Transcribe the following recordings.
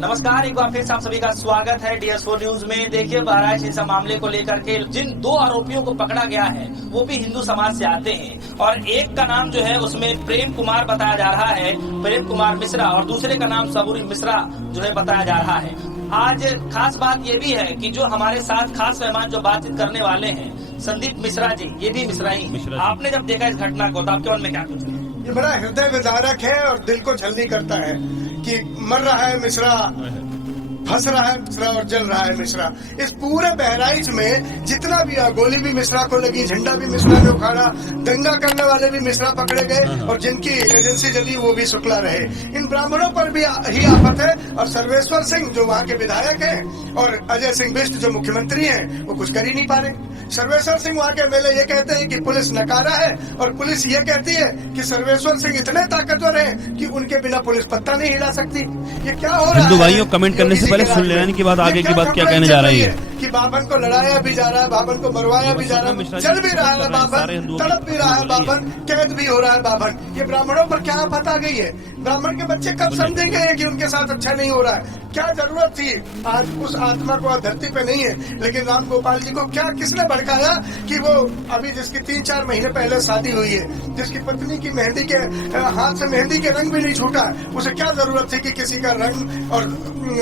नमस्कार, एक बार फिर से आप सभी का स्वागत है DS4 न्यूज में। देखिए, बहराइच इस मामले को लेकर के जिन 2 आरोपियों को पकड़ा गया है वो भी हिंदू समाज से आते हैं और एक का नाम जो है उसमें प्रेम कुमार बताया जा रहा है, प्रेम कुमार मिश्रा, और दूसरे का नाम सबूरी मिश्रा जो है बताया जा रहा है। आज खास बात ये भी है कि जो हमारे साथ खास मेहमान जो बातचीत करने वाले हैं, संदीप मिश्रा जी, ये भी मिश्रा ही। आपने जब देखा इस घटना को तो आपके मन में क्या कुछ? ये बड़ा हृदय विदारक है और दिल को छलनी करता है कि मर रहा है मिश्रा, फंस रहा है मिश्रा और जल रहा है मिश्रा। इस पूरे बहराइच में जितना भी गोली भी मिश्रा को लगी, झंडा भी मिश्रा ने उखाड़ा, दंगा करने वाले भी मिश्रा पकड़े गए और जिनकी एजेंसी जली वो भी शुक्ला रहे। इन ब्राह्मणों पर भी ही आफत है और सर्वेश्वर सिंह जो वहाँ के विधायक हैं और अजय सिंह बिष्ट जो मुख्यमंत्री हैं वो कुछ कर ही नहीं पा रहे। सर्वेश्वर सिंह वहाँ के एमएलए ये कहते हैं कि पुलिस नकारा है और पुलिस ये कहती है कि सर्वेश्वर सिंह इतने ताकतवर हैं कि उनके बिना पुलिस पत्ता नहीं हिला सकती। ये क्या हो रहा है? हिंदू भाइयों, कमेंट करने से पहले सुन लेने की बात आगे की बात क्या कहने जा रही है कि बाभन को लड़ाया भी जा रहा है, बाभन को मरवाया भी जा रहा है, चल भी रहा है बाभन, तड़प भी रहा है बाभन, कैद भी हो रहा है बाभन। ये ब्राह्मणों पर क्या आफत आ गई है? ब्राह्मण के बच्चे कब समझेंगे कि उनके साथ अच्छा नहीं हो रहा है? क्या जरूरत थी? आज उस आत्मा को धरती पे नहीं है, लेकिन राम गोपाल जी को क्या किसने भड़काया कि वो अभी जिसकी 3-4 महीने पहले शादी हुई है, जिसकी पत्नी की मेहंदी के हाथ से मेहंदी के रंग भी नहीं छूटा, उसे क्या जरूरत थी कि किसी का रंग और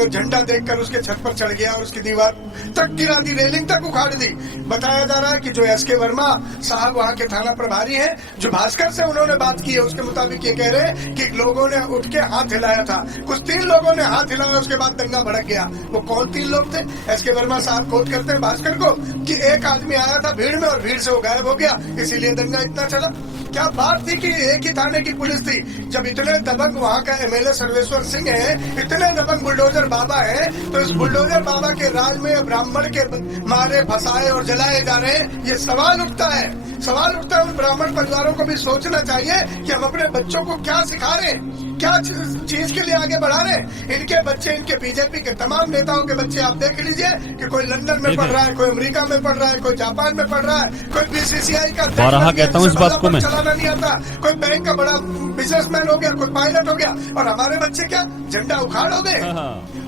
झंडा देखकर उसके छत पर चढ़ गया और उसकी दीवार तक गिरा दी, रेलिंग तक उखाड़ दी। बताया जा रहा है कि जो SK वर्मा साहब वहाँ के थाना प्रभारी हैं, जो भास्कर से उन्होंने बात की है, उसके मुताबिक ये कह रहे हैं कि लोगों ने उठ के हाथ हिलाया था, कुछ 3 लोगों ने हाथ हिलाया, उसके बाद दंगा भड़क गया। वो कौन 3 लोग थे? SK वर्मा साहब कोट करते हैं भास्कर को कि एक आदमी आया था भीड़ में और भीड़ से वो गायब हो गया, इसीलिए दंगा इतना चला। क्या बात थी कि एक ही थाने की पुलिस थी? जब इतने दबंग वहाँ का MLA सर्वेश्वर सिंह है, इतने दबंग बुलडोजर बाबा है, तो इस बुलडोजर बाबा के राज में ब्राह्मण के मारे, फंसाए और जलाए जा रहे हैं। ये सवाल उठता है उन ब्राह्मण परिवारों को भी सोचना चाहिए कि हम अपने बच्चों को क्या सिखा रहे हैं, क्या चीज के लिए आगे बढ़ा रहे हैं। इनके बच्चे, इनके बीजेपी के तमाम नेताओं के बच्चे आप देख लीजिए कि कोई लंदन में पढ़ रहा है, कोई अमेरिका में पढ़ रहा है, कोई जापान में पढ़ रहा है, कोई BCCI का कहता हूँ इस बात को मैं चलाना नहीं आता, कोई बैंक का बड़ा बिजनेसमैन हो गया, कोई पायलट हो गया, और हमारे बच्चे क्या झंडा उखाड़ोगे?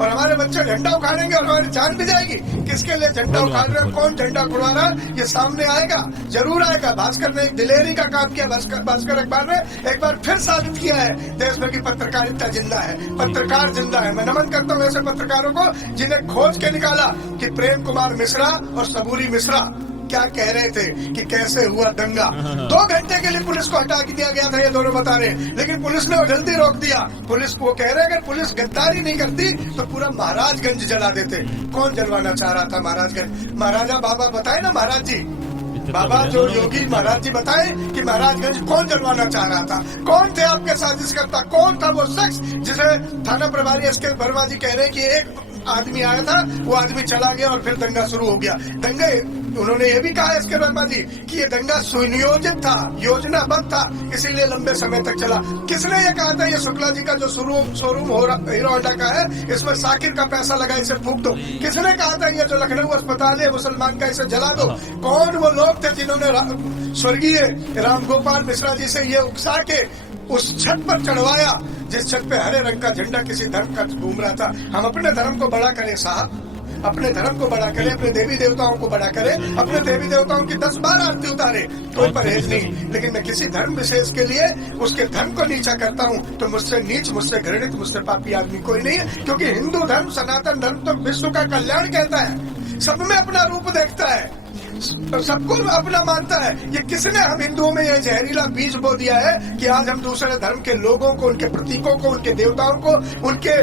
और हमारे बच्चे झंडा उखाड़ेंगे और हमारी जान भी जाएगी। किसके लिए झंडा उखाड़ रहे हैं, कौन झंडा उड़ा रहा है, ये सामने आएगा, जरूर आएगा। भास्कर ने एक दिलेरी का काम किया, भास्कर अखबार ने एक बार फिर साबित किया है देश में कि पत्रकारिता जिंदा है, पत्रकार जिंदा है। मैं नमन करता हूँ ऐसे पत्रकारों को जिन्हें खोज के निकाला कि प्रेम कुमार मिश्रा और सबूरी मिश्रा क्या कह रहे थे कि कैसे हुआ दंगा। 2 घंटे के लिए पुलिस को हटा दिया गया था, ये दोनों बता रहे, लेकिन पुलिस ने जल्दी रोक दिया। पुलिस को कह रहे अगर पुलिस गद्दारी नहीं करती तो पूरा महाराजगंज जला देते। कौन जलवाना चाह रहा था महाराजगंज? महाराजा बाबा बताए ना, महाराज जी बाबा जो योगी महाराज जी बताए कि महाराजगंज कौन जलवाना चाह रहा था, कौन थे आपके साजिश करता, कौन था वो शख्स जिसे थाना प्रभारी SK वर्मा जी कह रहे हैं कि एक आदमी आया था, वो आदमी चला गया और फिर दंगा शुरू हो गया। दंगे उन्होंने ये भी कहा SK वर्मा जी कि ये दंगा सुनियोजित था, योजनाबद्ध था, इसीलिए लंबे समय तक चला। किसने ये कहा था? ये शुक्ला जी का जो शोरूम हीरो होंडा का है, इसमें साकिर का पैसा लगा, इसे फूक दो। किसने कहा था ये जो लखनऊ अस्पताल है मुसलमान का, इसे जला दो? कौन वो लोग थे जिन्होंने स्वर्गीय राम गोपाल मिश्रा जी से ये उकसा के उस छत पर चढ़वाया जिस छत पे हरे रंग का झंडा किसी धर्म का घूम रहा था? हम अपने धर्म को बड़ा करें साहब, अपने धर्म को बड़ा करें, अपने देवी देवताओं को बड़ा करें, अपने देवी देवताओं की 10 बार आरती उतारे, कोई परहेज नहीं। लेकिन मैं किसी धर्म विशेष के लिए उसके धर्म को नीचा करता हूँ तो मुझसे नीच, मुझसे घृणित, मुझसे पापी आदमी कोई नहीं है। क्योंकि हिंदू धर्म, सनातन धर्म तो विश्व का कल्याण कहता है, सब में अपना रूप देखता है, सबको अपना मानता है। ये किसने हम हिंदुओं में ये जहरीला बीज बो दिया है कि आज हम दूसरे धर्म के लोगों को, उनके प्रतीकों को, उनके देवताओं को, उनके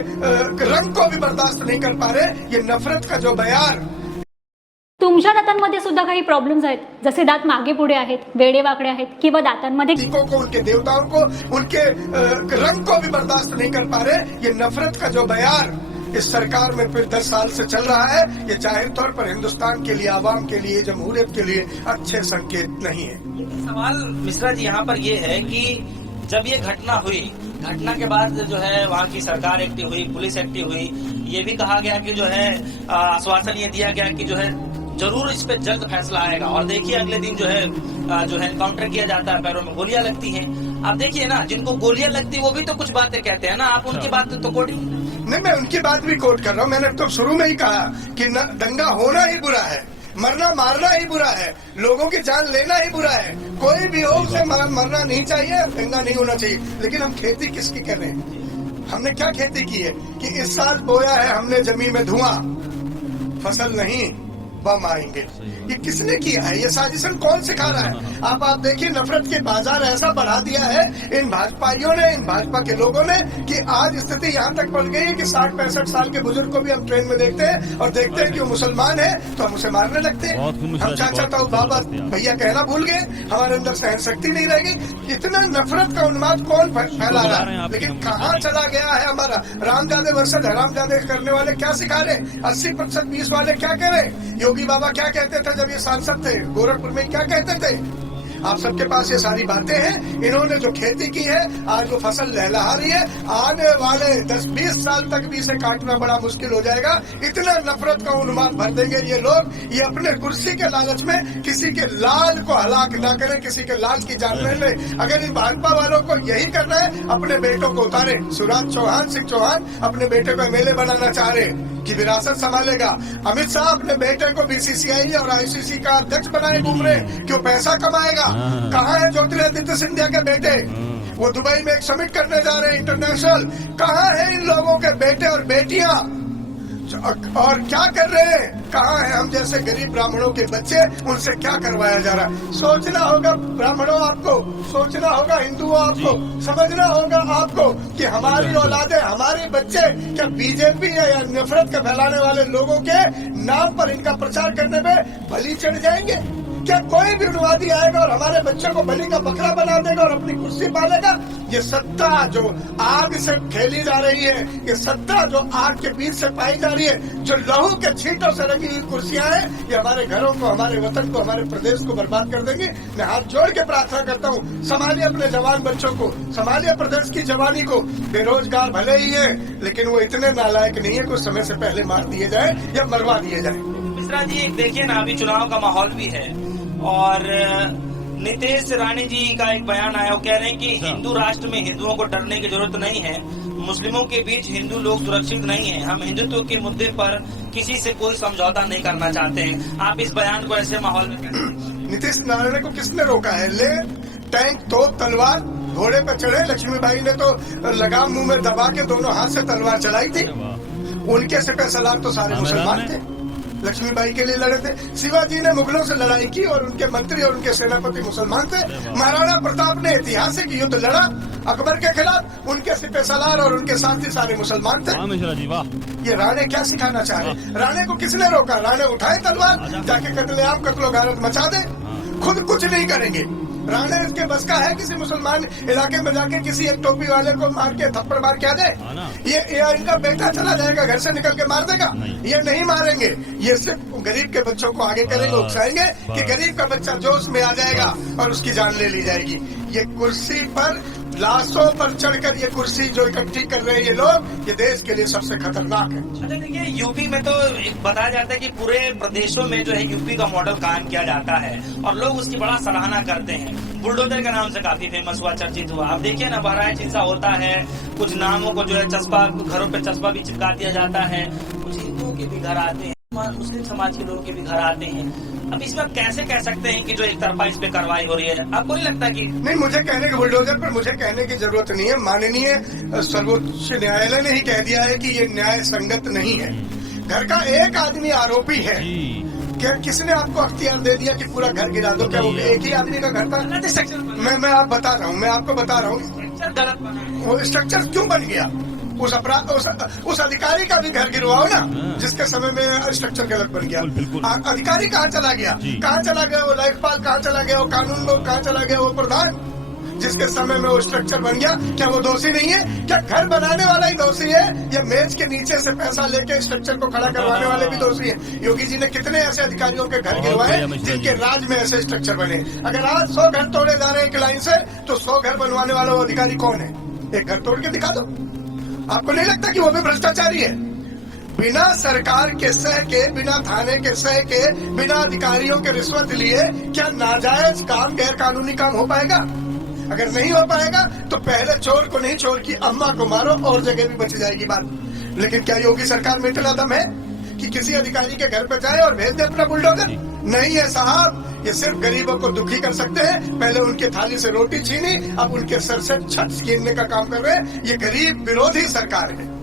रंग को भी बर्दाश्त नहीं कर पा रहे। ये नफरत का जो बयार। तुमच्या दातांमध्ये सुद्धा काही प्रॉब्लेम्स आहेत, जसे दात मागे पुढे आहेत, वेडे वाकडे आहेत किंवा दातांमध्ये प्रतीकों को, उनके देवताओं को, उनके रंग को भी बर्दाश्त नहीं कर पा रहे। ये नफरत का जो बयार इस सरकार में फिर 10 साल से चल रहा है, ये जाहिर तौर पर हिंदुस्तान के लिए, आवाम के लिए, जमहूरियत के लिए अच्छे संकेत नहीं है। सवाल मिश्रा जी यहाँ पर ये है कि जब ये घटना हुई, घटना के बाद जो है वहाँ की सरकार एक्टिव हुई, पुलिस एक्टिव हुई, ये भी कहा गया कि जो है आश्वासन ये दिया गया कि जो है जरूर इस पे जल्द फैसला आएगा। और देखिए अगले दिन जो है एनकाउंटर किया जाता है, पैरों में गोलियां लगती हैं। आप देखिए ना, जिनको गोलियां लगती वो भी तो कुछ बातें कहते हैं ना, आप उनकी बात तो कोड़ी नहीं, मैं उनकी बात भी कोट कर रहा हूँ। मैंने तो शुरू में ही कहा कि दंगा होना ही बुरा है, मरना मारना ही बुरा है, लोगों की जान लेना ही बुरा है। कोई भी हो उसे मरना नहीं चाहिए, दंगा नहीं होना चाहिए। लेकिन हम खेती किसकी कर रहे हैं? हमने क्या खेती की है कि इस साल बोया है हमने जमीन में धुआं, फसल नहीं, बम आएंगे। ये किसने किया है? ये साजिशन कौन सिखा रहा है? आप देखिए, नफरत के बाजार ऐसा बढ़ा दिया है इन भाजपाइयों ने, इन भाजपा के लोगों ने, कि आज स्थिति यहाँ तक पहुंच गई है कि 60-65 साल के बुजुर्ग को भी हम ट्रेन में देखते हैं और देखते हैं कि वो मुसलमान है तो हम उसे मारने लगते हैं। हम चाचा ताऊ बाबा भैया कहना भूल गए, हमारे अंदर सहन शक्ति नहीं रहेगी। इतना नफरत का उन्माद कौन फैला रहा है? लेकिन कहाँ चला गया है हमारा रामजादे वर्षद? हरामजादे करने वाले क्या सिखा रहे? 80% 20 वाले क्या करें? योगी बाबा क्या कहते थे जब ये सांसद थे? गोरखपुर में क्या कहते थे? आप सबके पास ये सारी बातें हैं। इन्होंने जो खेती की है, आज वो फसल लहलहा रही है। आने वाले 10-20 साल तक भी इसे काटना बड़ा मुश्किल हो जाएगा। इतना नफरत का उन्माद भर देंगे ये लोग। ये अपने कुर्सी के लालच में किसी के लाल को हलाक ना करें, किसी के लाल की जान न ले। अगर इन भाजपा वालों को यही करना है, अपने बेटों को उतारे। शिवराज चौहान, सिंह चौहान अपने बेटे को एमएलए बनाना चाह रहे कि विरासत संभालेगा। अमित शाह अपने बेटे को बीसीसीआई और आईसीसी का अध्यक्ष बनाए घूम रहे, क्यों? पैसा कमाएगा। कहाँ है ज्योतिरादित्य सिंधिया के बेटे? वो दुबई में एक समिट करने जा रहे हैं इंटरनेशनल। कहाँ है इन लोगों के बेटे और बेटियां? और क्या कर रहे हैं? कहाँ है हम जैसे गरीब ब्राह्मणों के बच्चे? उनसे क्या करवाया जा रहा है? सोचना होगा ब्राह्मणों आपको, सोचना होगा हिंदुओं आपको, समझना होगा आपको कि हमारी औलादे, हमारे बच्चे क्या बीजेपी या नफरत के फैलाने वाले लोगों के नाम पर इनका प्रचार करने में बलि चढ़ जाएंगे? क्या कोई भी उन्मादी आएगा और हमारे बच्चों को बलि का बकरा बना देगा और अपनी कुर्सी पालेगा? ये सत्ता जो आग से खेली जा रही है, ये सत्ता जो आग के बीच से पाई जा रही है, जो लहू के छींटों से लगी हुई कुर्सियां हैं, ये हमारे घरों को, हमारे वतन को, हमारे प्रदेश को बर्बाद कर देंगी। मैं हाथ जोड़ के प्रार्थना करता हूँ, संभालिए अपने जवान बच्चों को, संभालिए प्रदेश की जवानी को। बेरोजगार भले ही है, लेकिन वो इतने नालायक नहीं है कुछ समय से पहले मार दिए जाए या मरवा दिए जाए। मिश्रा जी, देखिए ना, अभी चुनाव का माहौल भी है और नीतीश राणे जी का एक बयान आया। वो कह रहे हैं कि हिंदू राष्ट्र में हिंदुओं को डरने की जरूरत नहीं है, मुस्लिमों के बीच हिंदू लोग सुरक्षित नहीं है, हम हिंदुत्व के मुद्दे पर किसी से कोई समझौता नहीं करना चाहते हैं। आप इस बयान को ऐसे माहौल में नीतीश राणे को किसने रोका है? ले टैंक, तोप, तलवार, घोड़े पर चढ़े। लक्ष्मीबाई ने तो लगाम मुंह में दबा के दोनों हाथ से तलवार चलाई थी। उनके सिपह सलार तो सारे मुसलमान थे, लक्ष्मीबाई के लिए लड़े थे। शिवाजी ने मुगलों से लड़ाई की और उनके मंत्री और उनके सेनापति मुसलमान थे। महाराणा प्रताप ने ऐतिहासिक युद्ध लड़ा अकबर के खिलाफ, उनके सिपह सलार और उनके साथी सारे मुसलमान थे। ये राणे क्या सिखाना चाह रहे? राणे को किसने रोका? राणे उठाए तलवार, जाके कत्लेआम, कत्लो गारत मचा दे, खुद कुछ नहीं करेंगे। राणे इसके बस का है किसी मुसलमान इलाके में जाके किसी एक टोपी वाले को मार के थप्पड़ मार क्या दे? ये इनका बेटा चला जाएगा घर से निकल के मार देगा? ये नहीं मारेंगे। ये सिर्फ गरीब के बच्चों को आगे करेंगे, उकसाएंगे कि गरीब का बच्चा जोश में आ जाएगा और उसकी जान ले ली जाएगी। ये कुर्सी पर, लाशों पर चढ़कर ये कुर्सी जो इकट्ठी कर रहे हैं ये लोग, ये देश के लिए सबसे खतरनाक है। अच्छा, देखिए, यूपी में तो बताया जाता है कि पूरे प्रदेशों में जो है यूपी का मॉडल कायम किया जाता है और लोग उसकी बड़ा सराहना करते हैं। बुलडोजर के नाम से काफी फेमस हुआ, चर्चित हुआ। आप देखिए ना, बहराइच हिंसा होता है, कुछ नामों को जो है चस्पा, घरों पे चस्पा भी चिपका दिया जाता है, कुछ हिंदुओं के भी घर आते हैं, मुस्लिम समाज के लोगों के भी घर आते हैं। अब इसमें आप कैसे कह सकते हैं कि जो एक तरफा इस पे कार्रवाई हो रही है? आपको नहीं लगता कि नहीं? मुझे कहने के बुलडोजर पर मुझे कहने की जरूरत नहीं है। माननीय सर्वोच्च न्यायालय ने ही कह दिया है कि ये न्याय संगत नहीं है। घर का एक आदमी आरोपी है, क्या किसने आपको अख्तियार दे दिया कि पूरा घर गिरा दो? क्या वो एक ही आदमी का घर था? मैं आप बता रहा हूँ, मैं आपको बता रहा हूँ वो स्ट्रक्चर क्यों बन गया। उस अधिकारी का भी घर गिरवाओ ना, जिसके समय में स्ट्रक्चर गलत बन गया। अधिकारी कहाँ चला गया? कहाँ चला गया वो लेखपाल? कहाँ चला गया वो कानून लोग? कहाँ चला गया वो प्रधान, जिसके समय में वो स्ट्रक्चर बन गया? क्या वो दोषी नहीं है? क्या घर बनाने वाला ही दोषी है या मेज के नीचे से पैसा लेके स्ट्रक्चर को खड़ा करवाने वाले भी दोषी है? योगी जी ने कितने ऐसे अधिकारियों के घर गिरवाए जिनके राज में ऐसे स्ट्रक्चर बने? अगर आज 100 घर तोड़े जा रहे हैं एक लाइन से, तो 100 घर बनवाने वाला वो अधिकारी कौन है? एक घर तोड़ के दिखा दो। आपको नहीं लगता कि वो भी भ्रष्टाचारी है? बिना सरकार के सह के, बिना थाने के सह के, बिना अधिकारियों के रिश्वत लिए क्या नाजायज काम, गैर कानूनी काम हो पाएगा? अगर नहीं हो पाएगा तो पहले चोर को नहीं, चोर की अम्मा को मारो और जगह भी बच जाएगी बात। लेकिन क्या योगी सरकार में इतना दम है कि किसी अधिकारी के घर पे जाए और भेज दे अपना बुलडोजर? नहीं है साहब, ये सिर्फ गरीबों को दुखी कर सकते हैं। पहले उनके थाली से रोटी छीनी, अब उनके सर से छत छीनने का काम कर रहे हैं। ये गरीब विरोधी सरकार है।